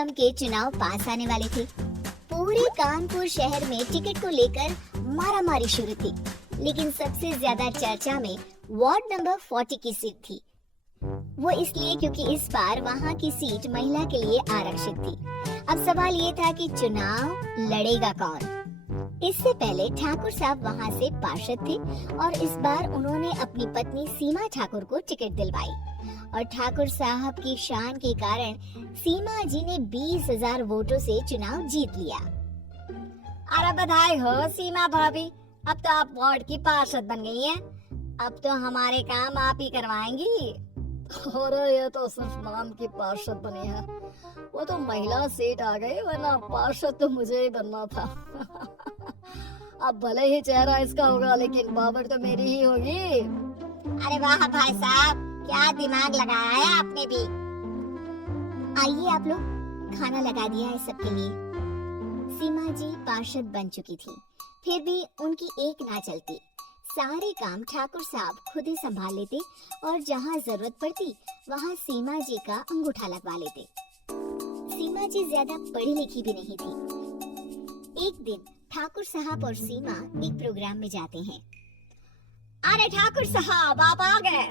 निगम के चुनाव पास आने वाले थे। पूरे कानपुर शहर में टिकट को लेकर मारामारी शुरू थी, लेकिन सबसे ज्यादा चर्चा में वार्ड नंबर 40 की सीट थी। वो इसलिए क्योंकि इस बार वहाँ की सीट महिला के लिए आरक्षित थी। अब सवाल ये था कि चुनाव लड़ेगा कौन। इससे पहले ठाकुर साहब वहाँ से पार्षद थे और इस बार उन्होंने अपनी पत्नी सीमा ठाकुर को टिकट दिलवाई और ठाकुर साहब की शान के कारण सीमा जी ने 20,000 वोटों से चुनाव जीत लिया। अरे बधाई हो सीमा भाभी, अब तो आप वार्ड की पार्षद बन गई हैं। अब तो हमारे काम आप ही करवाएंगी। अरे ये तो सिर्फ नाम की पार्षद बनी है, वो तो महिला सीट आ गई, वरना पार्षद तो मुझे ही बनना था। अब भले ही चेहरा इसका होगा, लेकिन बाबर तो मेरी ही होगी। अरे वाह भाई साहब, क्या दिमाग लगाया है आपने भी। आइए आप लोग, खाना लगा दिया है सबके लिए। सीमा जी पार्षद बन चुकी थी, फिर भी उनकी एक ना चलती। सारे काम ठाकुर साहब खुद ही संभाल लेते और जहाँ जरूरत पड़ती वहाँ सीमा जी का अंगूठा लगवा लेते। सीमा जी ज्यादा पढ़ी लिखी भी नहीं थी। एक दिन ठाकुर साहब और सीमा एक प्रोग्राम में जाते हैं। अरे ठाकुर साहब, आप आ गए।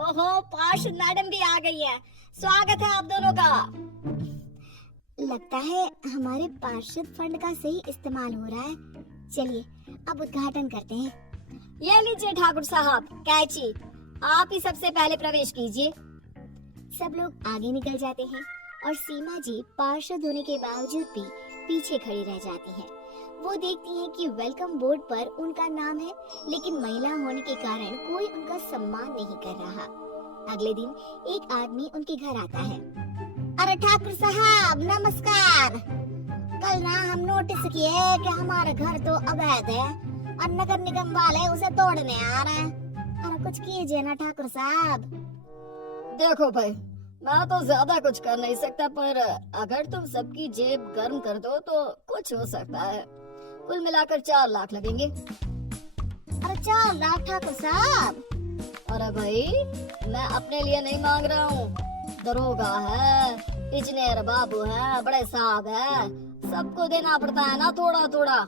ओहो, पार्षद मैडम भी आ गई है। स्वागत है आप दोनों का। लगता है हमारे पार्षद फंड का सही इस्तेमाल हो रहा है। चलिए अब उद्घाटन करते हैं। ये लीजिए ठाकुर साहब कैची, आप ही सबसे पहले प्रवेश कीजिए। सब लोग आगे निकल जाते हैं और सीमा जी पार्षद होने के बावजूद भी पीछे खड़ी रह जाती हैं। वो देखती हैं कि वेलकम बोर्ड पर उनका नाम है, लेकिन महिला होने के कारण कोई उनका सम्मान नहीं कर रहा। अगले दिन एक आदमी उनके घर आता है। अरे ठाकुर साहब नमस्कार। कल ना हम नोटिस किए कि हमारा घर तो अवैध है और नगर निगम वाले उसे तोड़ने आ रहे हैं। अरे कुछ कीजिए ना ठाकुर साहब। देखो भाई, मैं तो ज्यादा कुछ कर नहीं सकता, पर अगर तुम सबकी जेब गर्म कर दो तो कुछ हो सकता है। कुल मिलाकर 4 लाख लगेंगे। अरे 4 लाख ठाकुर साहब? अरे भाई, मैं अपने लिए नहीं मांग रहा हूँ। दरोगा है, इंजीनियर बाबू है, बड़े साहब है, सबको देना पड़ता है ना थोड़ा थोड़ा।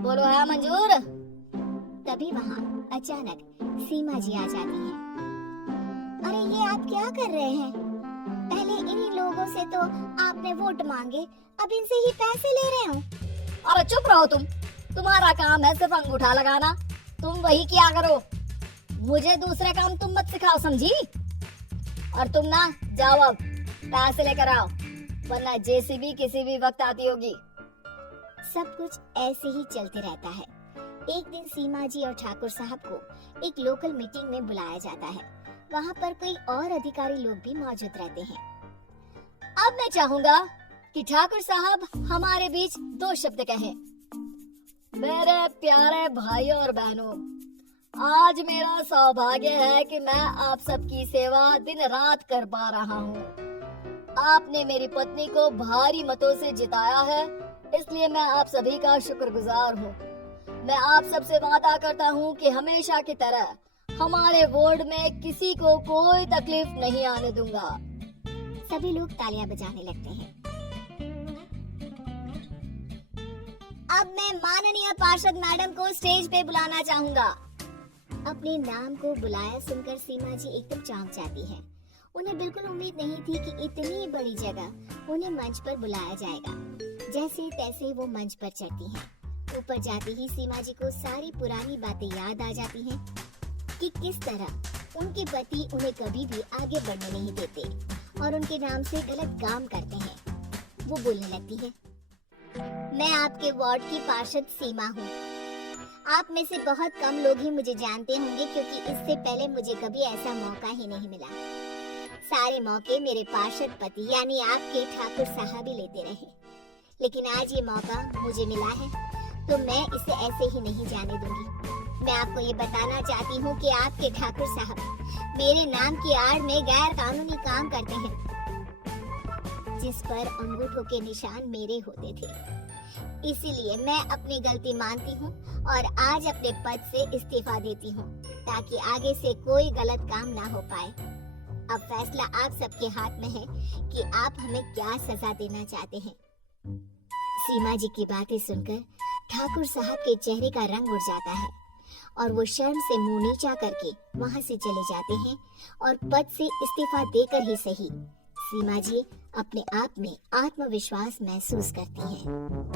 बोलो है मंजूर? तभी वहाँ अचानक सीमा जी आ जाती हैं। अरे ये आप क्या कर रहे हैं? पहले इन्हीं लोगों से तो आपने वोट मांगे, अब इनसे ही पैसे ले रहे हो। अरे चुप रहो तुम, तुम्हारा काम है सिर्फ अंगूठा लगाना, तुम वही किया करो। मुझे दूसरे काम तुम मत सिखाओ, समझी? और तुम ना जाओ, अब पैसे लेकर आओ, वरना जेसीबी किसी भी वक्त आती होगी। सब कुछ ऐसे ही चलते रहता है। एक दिन सीमा जी और ठाकुर साहब को एक लोकल मीटिंग में बुलाया जाता है। वहाँ पर कई और अधिकारी लोग भी मौजूद रहते हैं। अब मैं चाहूंगा कि ठाकुर साहब हमारे बीच 2 शब्द कहें। मेरे प्यारे भाइयों और बहनों, आज मेरा सौभाग्य है कि मैं आप सबकी सेवा दिन रात कर पा रहा हूँ। आपने मेरी पत्नी को भारी मतों से जिताया है, इसलिए मैं आप सभी का शुक्रगुजार हूँ। मैं आप सबसे वादा करता हूँ कि हमेशा की तरह हमारे वार्ड में किसी को कोई तकलीफ नहीं आने दूंगा। सभी लोग तालियां बजाने लगते हैं। अब मैं माननीय पार्षद मैडम को स्टेज पे बुलाना चाहूंगा। अपने नाम को बुलाया सुनकर सीमा जी एकदम चौंक जाती है। उन्हें बिल्कुल उम्मीद नहीं थी कि इतनी बड़ी जगह उन्हें मंच पर बुलाया जाएगा। जैसे तैसे वो मंच पर चढ़ती हैं। ऊपर जाते ही सीमा जी को सारी पुरानी बातें याद आ जाती हैं कि किस तरह उनके पति उन्हें कभी भी आगे बढ़ने नहीं देते और उनके नाम से गलत काम करते हैं। वो बोलने लगती है, मैं आपके वार्ड की पार्षद सीमा हूँ। आप में से बहुत कम लोग ही मुझे जानते होंगे, क्योंकि इससे पहले मुझे कभी ऐसा मौका ही नहीं मिला। सारे मौके मेरे पार्षद पति यानी आपके ठाकुर साहब ही लेते रहे, लेकिन आज ये मौका मुझे मिला है तो मैं इसे ऐसे ही नहीं जाने दूंगी। मैं आपको ये बताना चाहती हूँ कि आपके ठाकुर साहब मेरे नाम की आड़ में गैर कानूनी काम करते हैं, जिस पर अंगूठों के निशान मेरे होते थे। इसीलिए मैं अपनी गलती मानती हूँ और आज अपने पद से इस्तीफा देती हूँ, ताकि आगे से कोई गलत काम ना हो पाए। अब फैसला आप सबके हाथ में है कि आप हमें क्या सजा देना चाहते हैं। सीमा जी की बातें सुनकर ठाकुर साहब के चेहरे का रंग उड़ जाता है और वो शर्म से मुंह नीचा करके वहां से चले जाते हैं और पद से इस्तीफा देकर ही सही सीमा जी अपने आप में आत्मविश्वास महसूस करती हैं।